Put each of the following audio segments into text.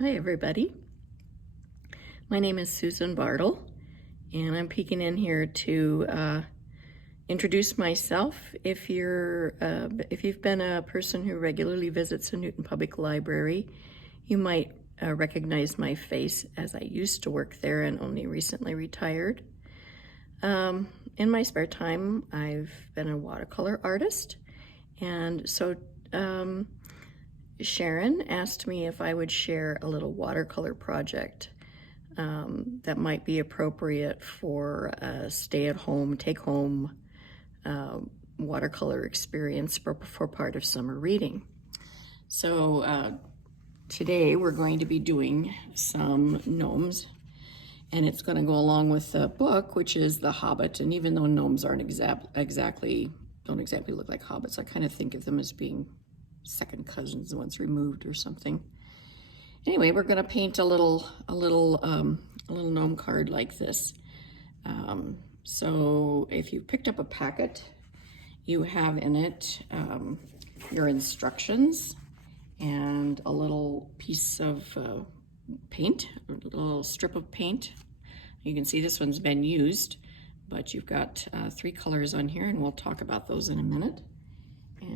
Hi everybody, my name is Susan Bartle and I'm peeking in here to introduce myself. If you've been a person who regularly visits the Newton Public Library, you might recognize my face, as I used to work there and only recently retired. In my spare time, I've been a watercolor artist, and so Sharon asked me if I would share a little watercolor project that might be appropriate for a stay-at-home, take-home watercolor experience for part of summer reading. So today we're going to be doing some gnomes, and it's going to go along with the book, which is The Hobbit. And even though gnomes aren't don't exactly look like hobbits, I kind of think of them as being second cousins once removed or something. Anyway, we're going to paint a little gnome card like this. So if you picked up a packet, you have in it your instructions and a little piece of paint, a little strip of paint. You can see this one's been used, but you've got 3 colors on here, and we'll talk about those in a minute.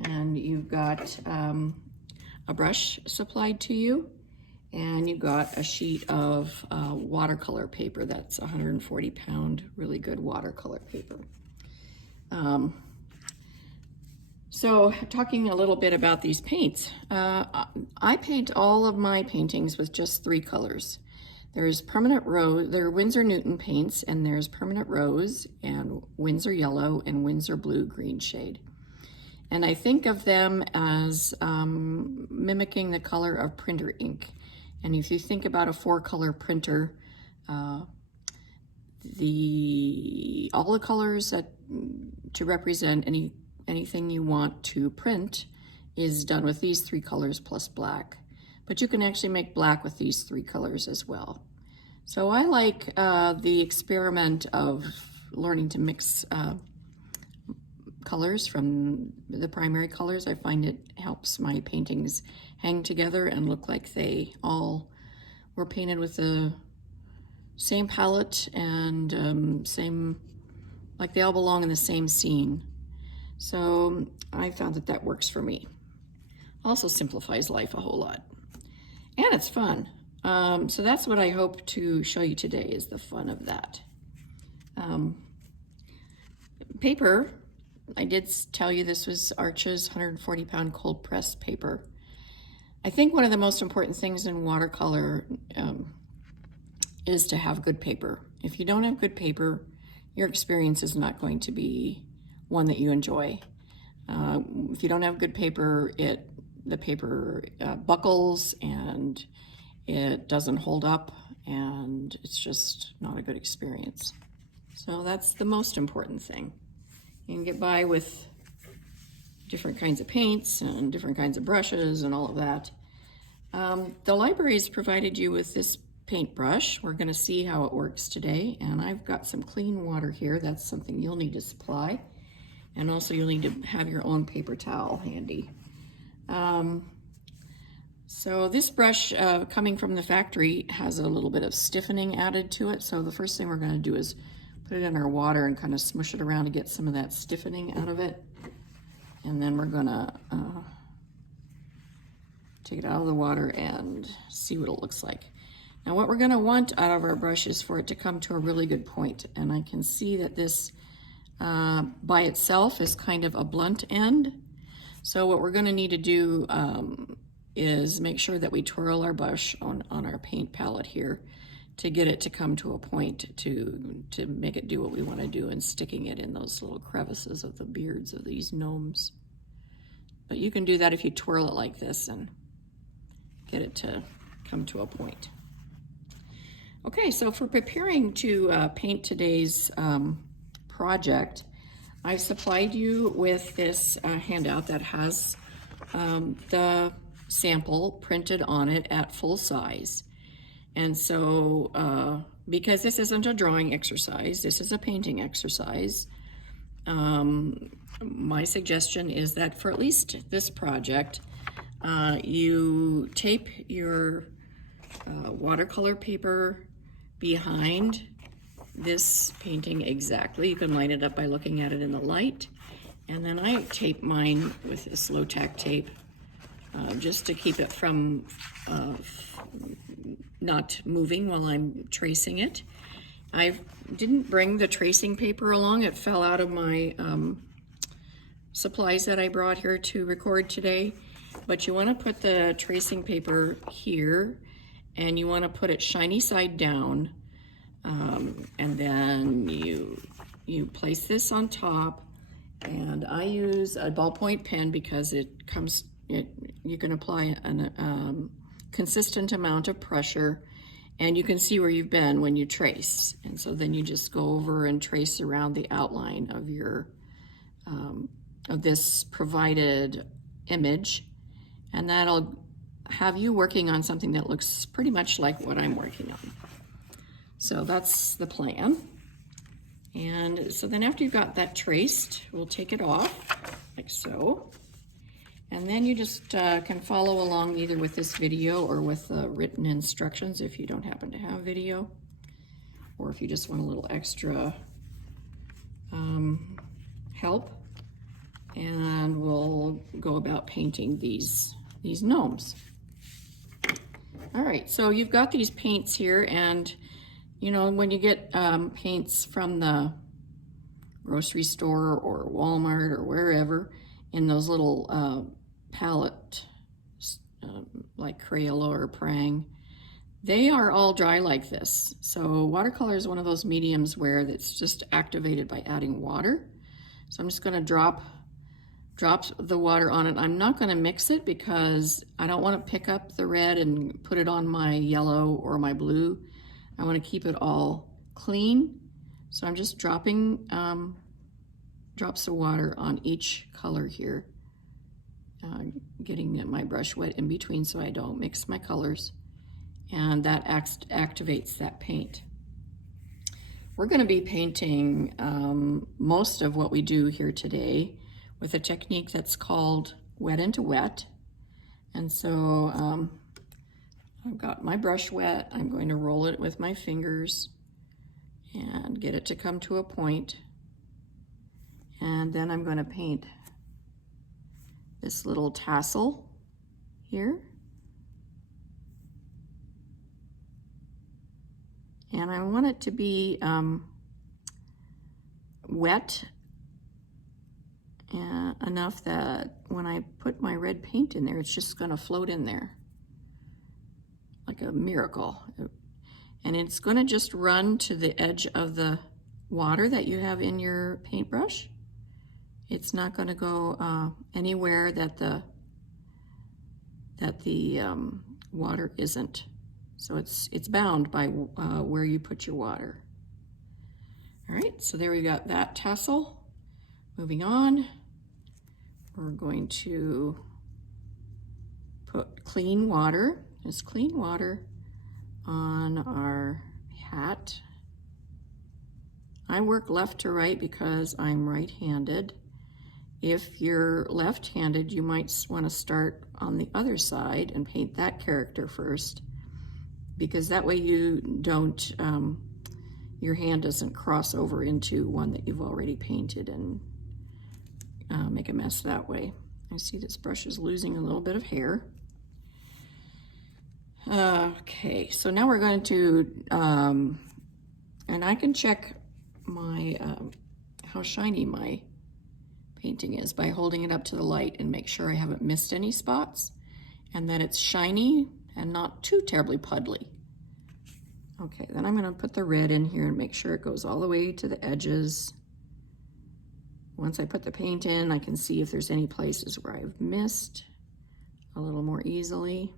And you've got a brush supplied to you, and you've got a sheet of watercolor paper. That's 140-pound, really good watercolor paper. So talking a little bit about these paints, I paint all of my paintings with just 3 colors. There's permanent rose, there are Winsor Newton paints, and there's permanent rose and Winsor yellow and Winsor blue green shade. And I think of them as mimicking the color of printer ink. And if you think about a 4-color printer, all the colors to represent anything you want to print is done with these 3 colors plus black. But you can actually make black with these 3 colors as well. So I like the experiment of learning to mix colors from the primary colors. I find it helps my paintings hang together and look like they all were painted with the same palette and like they all belong in the same scene. So I found that works for me. Also simplifies life a whole lot. And it's fun. So that's what I hope to show you today, is the fun of that. Paper, I did tell you this was Arches 140-pound cold pressed paper. I think one of the most important things in watercolor is to have good paper. If you don't have good paper, your experience is not going to be one that you enjoy. If you don't have good paper, the paper buckles and it doesn't hold up, and it's just not a good experience. So that's the most important thing. You can get by with different kinds of paints and different kinds of brushes and all of that. The library's provided you with this paintbrush. We're going to see how it works today, and I've got some clean water here. That's something you'll need to supply, and also you'll need to have your own paper towel handy. So this brush coming from the factory has a little bit of stiffening added to it. So the first thing we're going to do is put it in our water and kind of smush it around to get some of that stiffening out of it. And then we're going to take it out of the water and see what it looks like. Now what we're going to want out of our brush is for it to come to a really good point. And I can see that this by itself is kind of a blunt end. So what we're going to need to do is make sure that we twirl our brush on our paint palette here to get it to come to a point to make it do what we want to do, and sticking it in those little crevices of the beards of these gnomes. But you can do that if you twirl it like this and get it to come to a point. Okay, so for preparing to paint today's project, I supplied you with this handout that has the sample printed on it at full size. And so because this isn't a drawing exercise, this is a painting exercise, my suggestion is that for at least this project, you tape your watercolor paper behind this painting exactly. You can line it up by looking at it in the light. And then I tape mine with this low tack tape just to keep it from not moving while I'm tracing it. I didn't bring the tracing paper along. It fell out of my supplies that I brought here to record today. But you want to put the tracing paper here, and you want to put it shiny side down, and then you place this on top. And I use a ballpoint pen because you can apply a consistent amount of pressure, and you can see where you've been when you trace. And so then you just go over and trace around the outline of your of this provided image, and that'll have you working on something that looks pretty much like what I'm working on. So that's the plan. And so then after you've got that traced, we'll take it off like so. And then you just can follow along either with this video or with written instructions if you don't happen to have video, or if you just want a little extra help. And we'll go about painting these gnomes. All right, so you've got these paints here, and you know, when you get paints from the grocery store or Walmart or wherever in those little palette, like Crayola or Prang, they are all dry like this. So watercolor is one of those mediums where it's just activated by adding water. So I'm just going to drop the water on it. I'm not going to mix it because I don't want to pick up the red and put it on my yellow or my blue. I want to keep it all clean. So I'm just dropping drops of water on each color here, getting my brush wet in between so I don't mix my colors, and that activates that paint. We're going to be painting most of what we do here today with a technique that's called wet into wet. And so I've got my brush wet. I'm going to roll it with my fingers and get it to come to a point. And then I'm going to paint this little tassel here. And I want it to be wet enough that when I put my red paint in there, it's just going to float in there like a miracle. And it's going to just run to the edge of the water that you have in your paintbrush. It's not going to go anywhere that the water isn't. So it's bound by where you put your water. All right, so there we got that tassel. Moving on, we're going to put clean water, just clean water on our hat. I work left to right because I'm right-handed. If you're left-handed, you might want to start on the other side and paint that character first, because that way you don't, your hand doesn't cross over into one that you've already painted and make a mess that way. I see this brush is losing a little bit of hair. Okay, so now we're going to, and I can check my, how shiny my painting is by holding it up to the light and make sure I haven't missed any spots and that it's shiny and not too terribly puddly. Okay, then I'm going to put the red in here and make sure it goes all the way to the edges. Once I put the paint in, I can see if there's any places where I've missed a little more easily.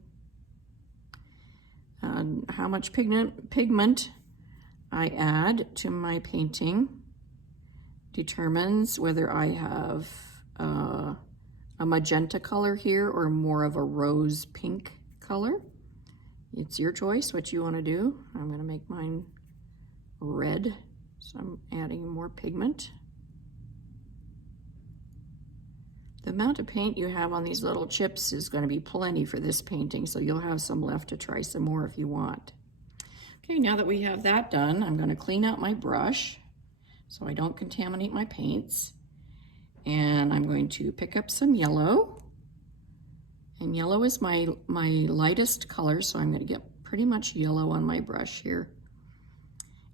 How much pigment I add to my painting determines whether I have a magenta color here or more of a rose pink color. It's your choice what you want to do. I'm going to make mine red, so I'm adding more pigment. the amount of paint you have on these little chips is going to be plenty for this painting, so you'll have some left to try some more if you want. Okay, now that we have that done, I'm going to clean out my brush so I don't contaminate my paints. And I'm going to pick up some yellow. And yellow is my lightest color, so I'm going to get pretty much yellow on my brush here.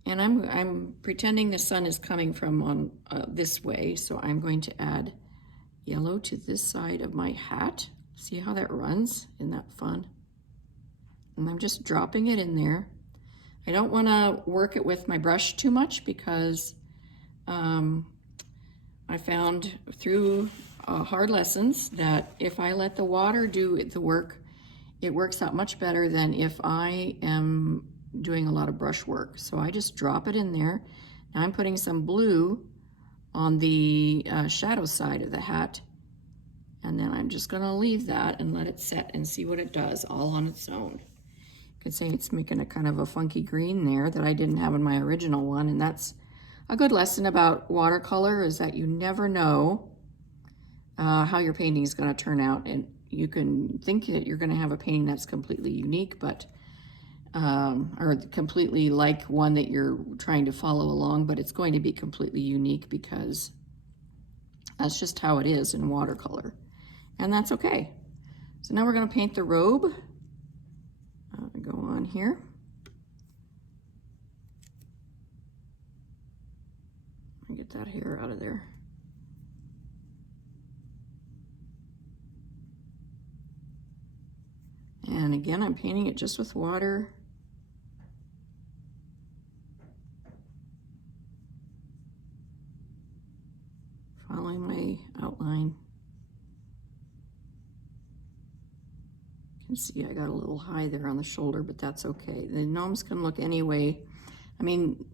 And I'm pretending the sun is coming from on this way, so I'm going to add yellow to this side of my hat. See how that runs? Isn't that fun? And I'm just dropping it in there. I don't want to work it with my brush too much because I found through hard lessons that if I let the water do the work, it works out much better than if I am doing a lot of brush work. So I just drop it in there. Now I'm putting some blue on the shadow side of the hat, and then I'm just gonna leave that and let it set and see what it does all on its own. You could say it's making a kind of a funky green there that I didn't have in my original one, and that's a good lesson about watercolor, is that you never know how your painting is going to turn out, and you can think that you're going to have a painting that's completely unique, but or completely like one that you're trying to follow along, but it's going to be completely unique because that's just how it is in watercolor, and that's okay. So now we're going to paint the robe. Go on here. Get that hair out of there. And again, I'm painting it just with water. Following my outline. You can see I got a little high there on the shoulder, but that's okay. The gnomes can look any way. I mean,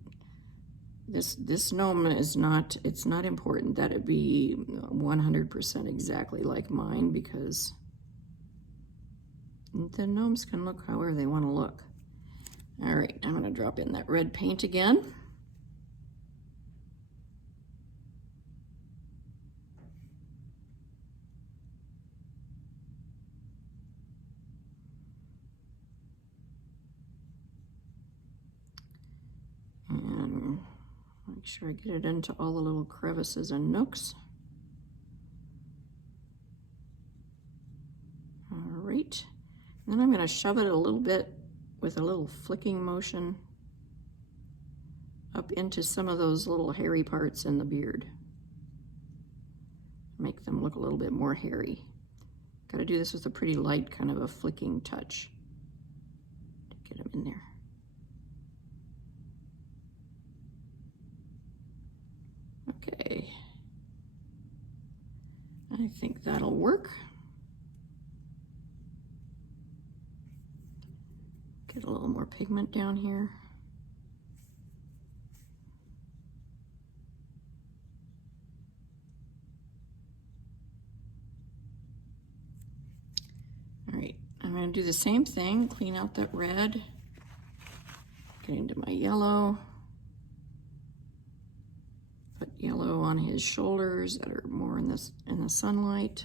this gnome is not, it's not important that it be 100% exactly like mine, because the gnomes can look however they want to look. All right, I'm going to drop in that red paint again. And make sure I get it into all the little crevices and nooks. All right. And then I'm going to shove it a little bit with a little flicking motion up into some of those little hairy parts in the beard. Make them look a little bit more hairy. Got to do this with a pretty light kind of a flicking touch to get them in there. Okay. I think that'll work. Get a little more pigment down here. All right, I'm going to do the same thing, clean out that red, get into my yellow, put yellow on his shoulders that are more in the sunlight.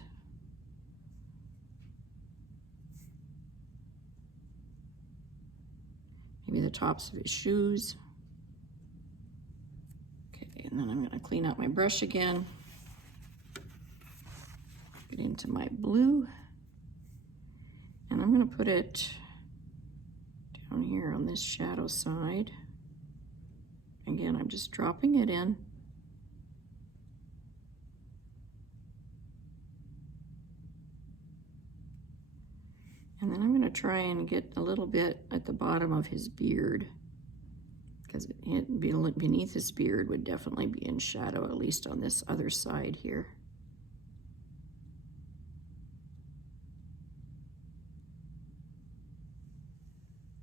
Maybe the tops of his shoes. Okay, and then I'm going to clean out my brush again. Get into my blue. And I'm going to put it down here on this shadow side. Again, I'm just dropping it in. And then I'm going to try and get a little bit at the bottom of his beard, because beneath his beard would definitely be in shadow, at least on this other side here.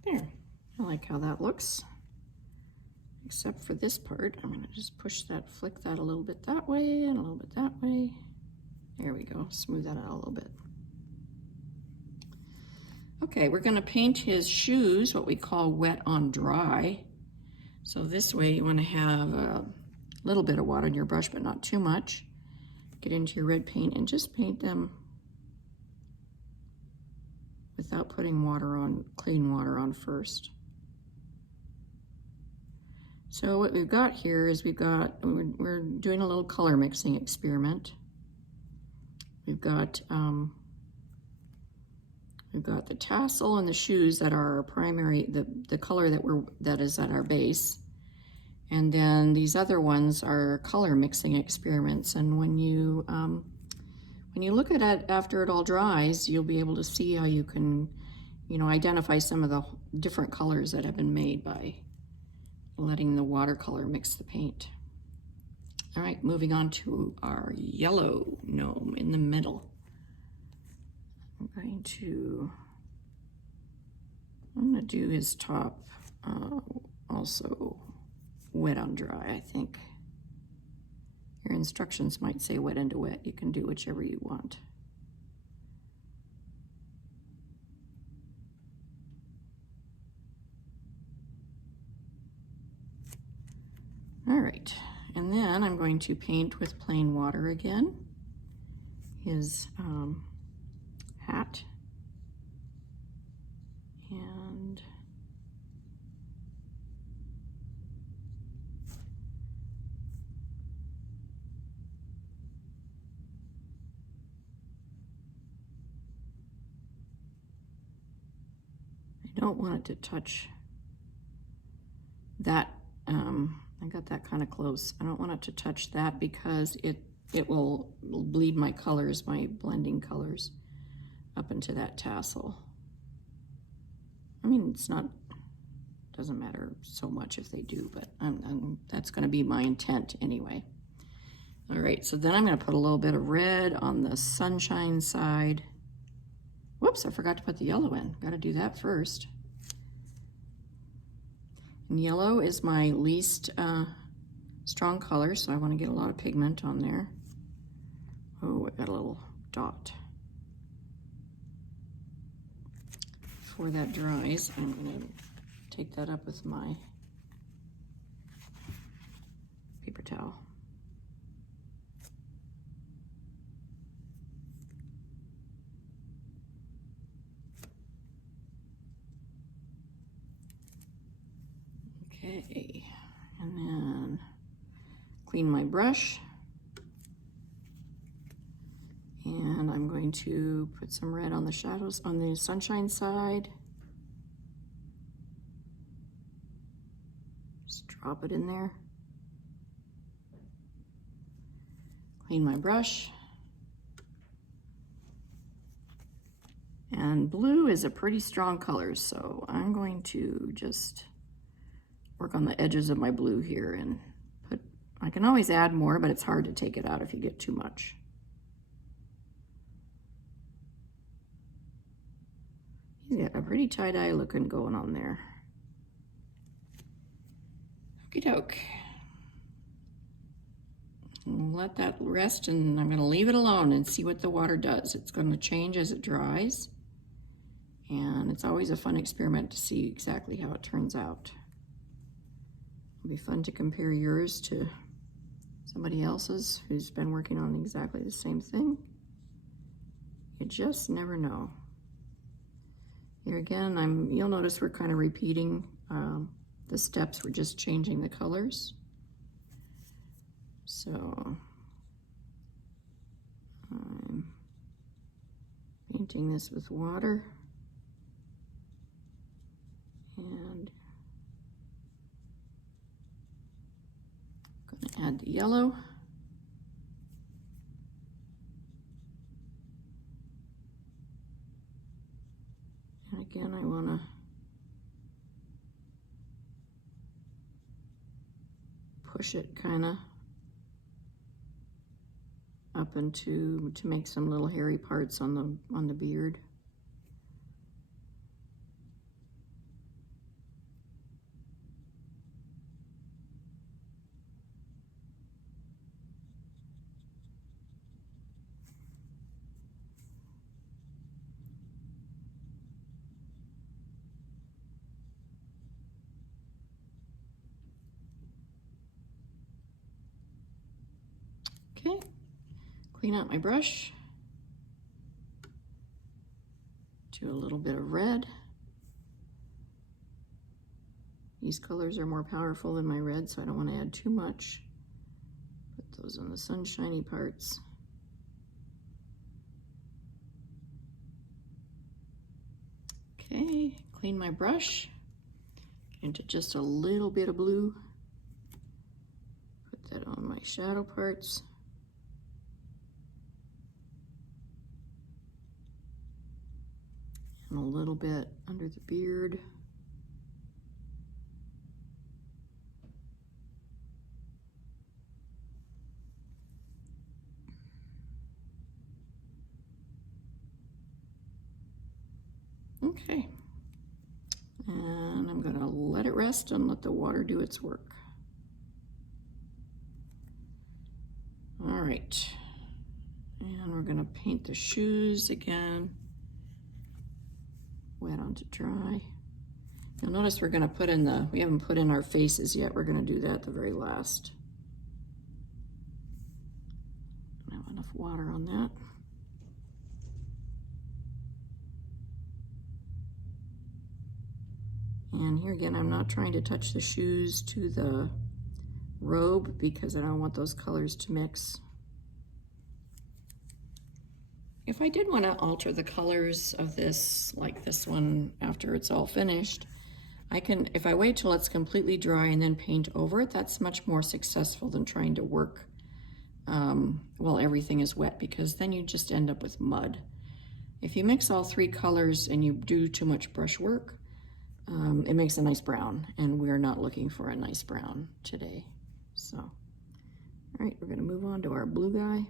There, I like how that looks. Except for this part, I'm going to just push that, flick that a little bit that way and a little bit that way. There we go, smooth that out a little bit. Okay, we're going to paint his shoes, what we call wet on dry. So this way you want to have a little bit of water in your brush, but not too much. get into your red paint and just paint them without putting water on, clean water on first. So what we've got here is we're doing a little color mixing experiment. We've got the tassel and the shoes that are our primary, the color that is at our base. And then these other ones are color mixing experiments. And when you look at it after it all dries, you'll be able to see how you can, identify some of the different colors that have been made by letting the watercolor mix the paint. All right, moving on to our yellow gnome in the middle. I'm gonna do his top also wet on dry, I think. Your instructions might say wet into wet. You can do whichever you want. All right, and then I'm going to paint with plain water again. His hat. And I don't want it to touch that. I got that kind of close. I don't want it to touch that because it will bleed my colors, my blending colors, up into that tassel. I mean, doesn't matter so much if they do, but that's going to be my intent anyway. All right, so then I'm going to put a little bit of red on the sunshine side. Whoops, I forgot to put the yellow in. Got to do that first. And yellow is my least strong color, so I want to get a lot of pigment on there. Oh, I got a little dot. Before that dries, I'm going to take that up with my paper towel. Okay, and then clean my brush. And I'm going to put some red on the shadows on the sunshine side. Just drop it in there. Clean my brush. And blue is a pretty strong color, so I'm going to just work on the edges of my blue here and I can always add more, but it's hard to take it out if you get too much. He's got a pretty tie-dye looking going on there. Okie doke. Let that rest, and I'm going to leave it alone and see what the water does. It's going to change as it dries, and it's always a fun experiment to see exactly how it turns out. It'll be fun to compare yours to somebody else's who's been working on exactly the same thing. You just never know. Here again, you'll notice we're kind of repeating the steps. We're just changing the colors. So I'm painting this with water and I'm going to add the yellow. And again, I want to push it kind of up into to make some little hairy parts on the beard. Okay, clean out my brush. Do a little bit of red. These colors are more powerful than my red, so I don't want to add too much. Put those on the sunshiny parts. Okay, clean my brush into just a little bit of blue. Put that on my shadow parts. And a little bit under the beard. Okay, and I'm gonna let it rest and let the water do its work. All right, and we're gonna paint the shoes again. Wet onto dry. You'll notice we're gonna put in we haven't put in our faces yet. We're gonna do that at the very last. I don't have enough water on that. And here again, I'm not trying to touch the shoes to the robe because I don't want those colors to mix. If I did want to alter the colors of this, like this one, after it's all finished, I can, if I wait till it's completely dry and then paint over it, that's much more successful than trying to work while everything is wet, because then you just end up with mud. If you mix all three colors and you do too much brush work, it makes a nice brown, and we're not looking for a nice brown today. So, all right, we're gonna move on to our blue guy.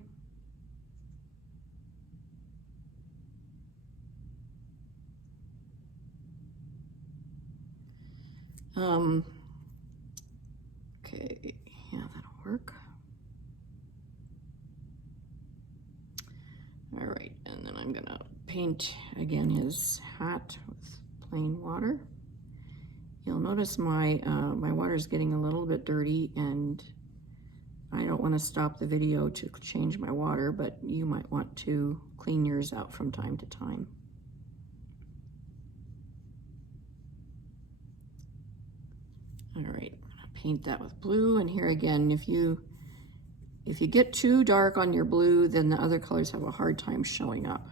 Okay, yeah, that'll work. All right, and then I'm gonna paint again his hat with plain water. You'll notice my water is getting a little bit dirty, and I don't want to stop the video to change my water, but you might want to clean yours out from time to time. All right, I'm gonna paint that with blue, and here again, if you get too dark on your blue, then the other colors have a hard time showing up.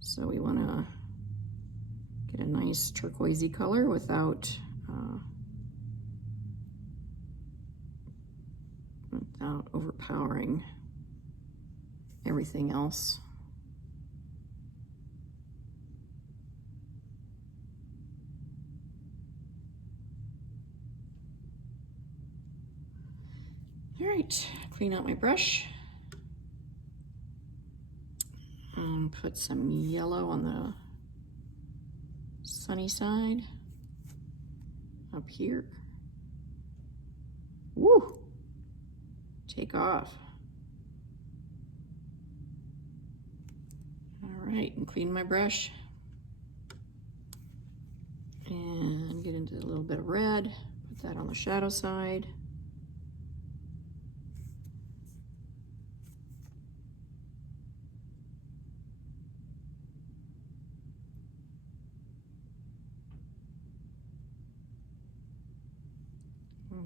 So we want to get a nice turquoisey color without overpowering everything else. All right, clean out my brush and put some yellow on the sunny side up here. Woo! Take off. All right, and clean my brush and get into a little bit of red. Put that on the shadow side.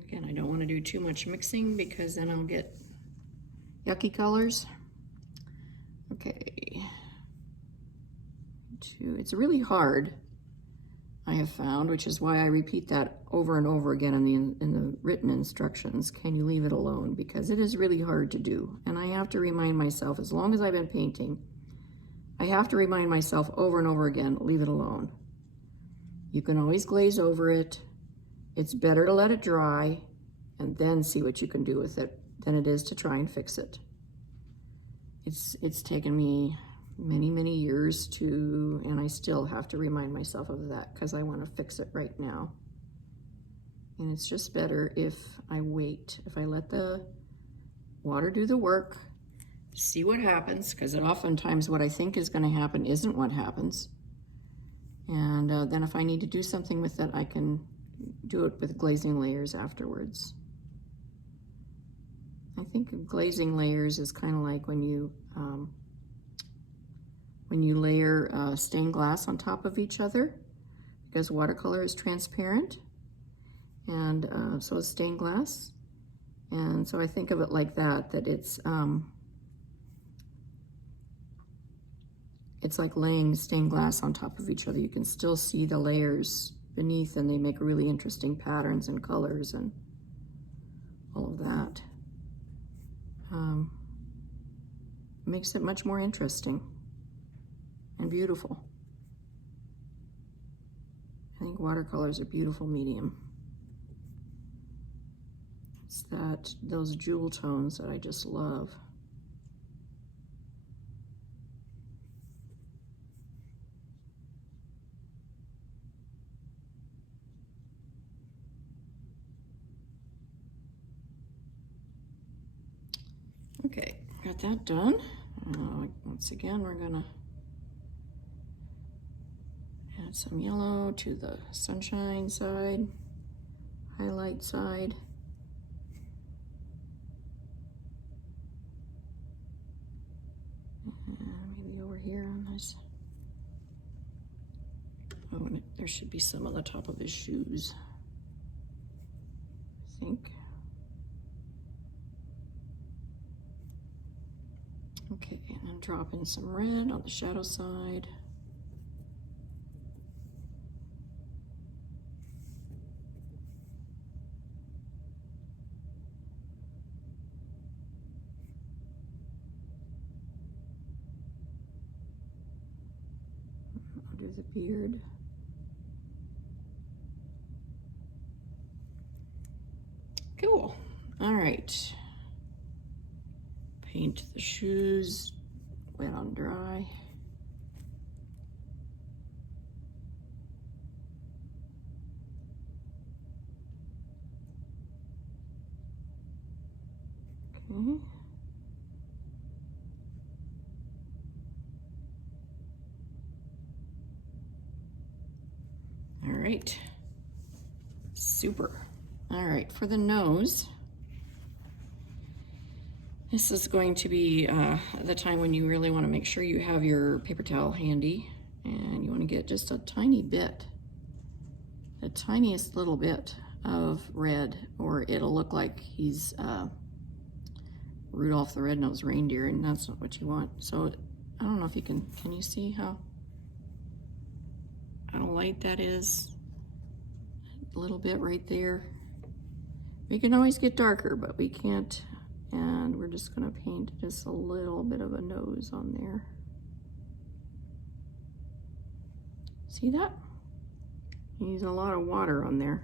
Again, I don't want to do too much mixing because then I'll get yucky colors. Okay. It's really hard, I have found, which is why I repeat that over and over again in the written instructions. Can you leave it alone? Because it is really hard to do. And I have to remind myself, as long as I've been painting, I have to remind myself over and over again, leave it alone. You can always glaze over it. It's better to let it dry and then see what you can do with it than it is to try and fix it. It's taken me many years and I still have to remind myself of that because I want to fix it right now. And it's just better if I wait, if I let the water do the work, see what happens, because oftentimes what I think is going to happen isn't what happens. And then if I need to do something with it, I can do it with glazing layers afterwards. I think of glazing layers is kind of like when you layer stained glass on top of each other, because watercolor is transparent, and so is stained glass. And so I think of it like that, that it's like laying stained glass on top of each other. You can still see the layers beneath, and they make really interesting patterns and colors and all of that. Makes it much more interesting and beautiful. I think watercolor is a beautiful medium. It's those jewel tones that I just love. Okay, got that done. Once again, we're gonna add some yellow to the sunshine side, highlight side. Maybe over here on this. Oh, and there should be some on the top of his shoes, I think. Okay, and then drop in some red on the shadow side. I'll do the beard. Cool. All right. Paint the shoes, wet on dry. Okay. All right. Super. All right, for the nose, this is going to be the time when you really want to make sure you have your paper towel handy, and you want to get just a tiny bit, the tiniest little bit of red, or it'll look like he's Rudolph the Red-Nosed Reindeer, and that's not what you want. So I don't know if you can you see how light that is? A little bit right there. We can always get darker, but we can't. And we're just gonna paint just a little bit of a nose on there. See that? Use a lot of water on there.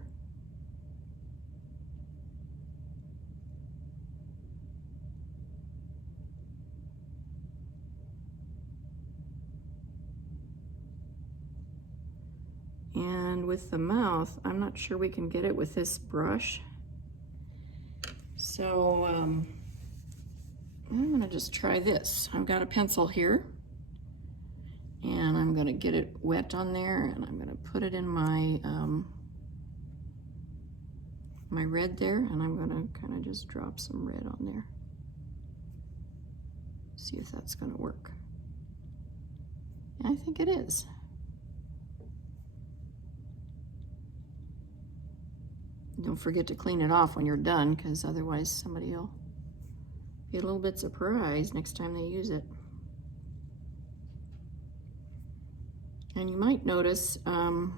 And with the mouth, I'm not sure we can get it with this brush. So I'm gonna just try this. I've got a pencil here, and I'm gonna get it wet on there, and I'm gonna put it in my my red there, and I'm gonna kind of just drop some red on there. See if that's gonna work. Yeah, I think it is. Don't forget to clean it off when you're done, because otherwise somebody will be a little bit surprised next time they use it. And you might notice that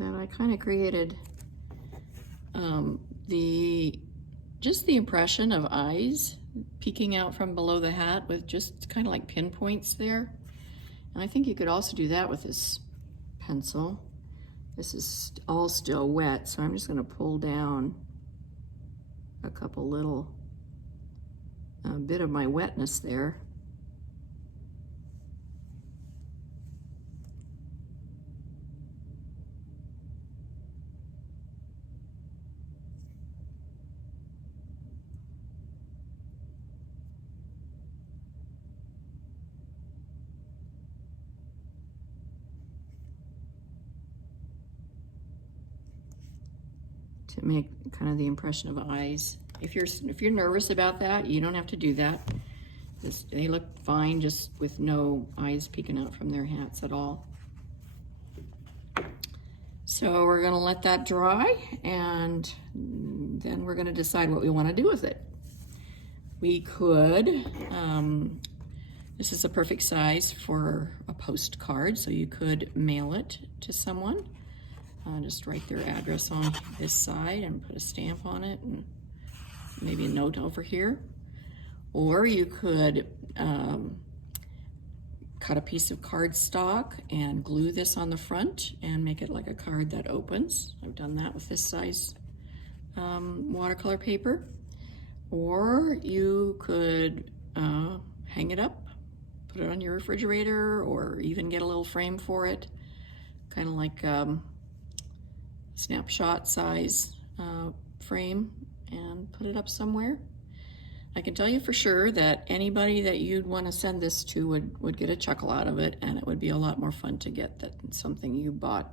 I kind of created just the impression of eyes peeking out from below the hat with just kind of like pinpoints there. And I think you could also do that with this pencil. This is all still wet, so I'm just going to pull down a couple little bit of my wetness there. to make kind of the impression of eyes. If you're nervous about that, you don't have to do that. They look fine just with no eyes peeking out from their hats at all. So we're gonna let that dry, and then we're gonna decide what we wanna do with it. We could, this is a perfect size for a postcard, so you could mail it to someone. Just write their address on this side and put a stamp on it, and maybe a note over here. Or you could cut a piece of cardstock and glue this on the front and make it like a card that opens. I've done that with this size watercolor paper. Or you could hang it up, put it on your refrigerator, or even get a little frame for it, kind of like snapshot size frame, and put it up somewhere. I can tell you for sure that anybody that you'd want to send this to would get a chuckle out of it, and it would be a lot more fun to get than something you bought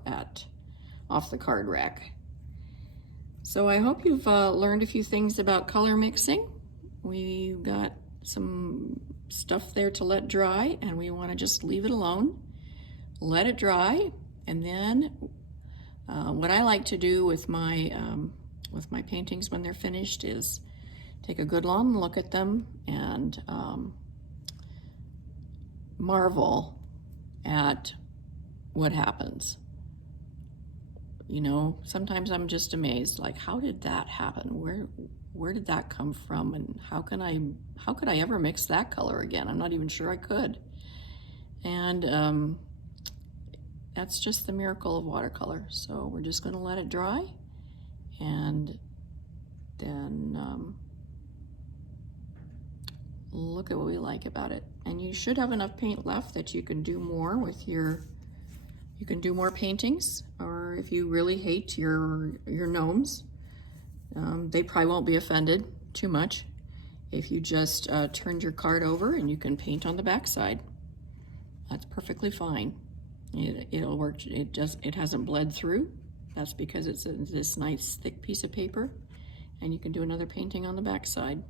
off the card rack. So I hope you've learned a few things about color mixing. We've got some stuff there to let dry, and we want to just leave it alone, let it dry, and then what I like to do with my paintings when they're finished is take a good long look at them and marvel at what happens. You know, sometimes I'm just amazed, like, how did that happen? Where did that come from? And how could I ever mix that color again? I'm not even sure I could. And that's just the miracle of watercolor. So we're just gonna let it dry, and then look at what we like about it. And you should have enough paint left that you can do more with you can do more paintings. Or if you really hate your gnomes, they probably won't be offended too much if you just turned your card over and you can paint on the back side. That's perfectly fine. It'll work. It hasn't bled through. That's because it's this nice thick piece of paper, and you can do another painting on the back side.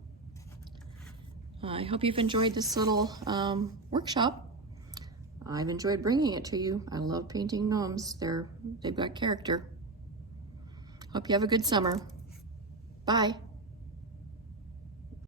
I hope you've enjoyed this little workshop. I've enjoyed bringing it to you. I love painting gnomes. They've got character. Hope you have a good summer. Bye.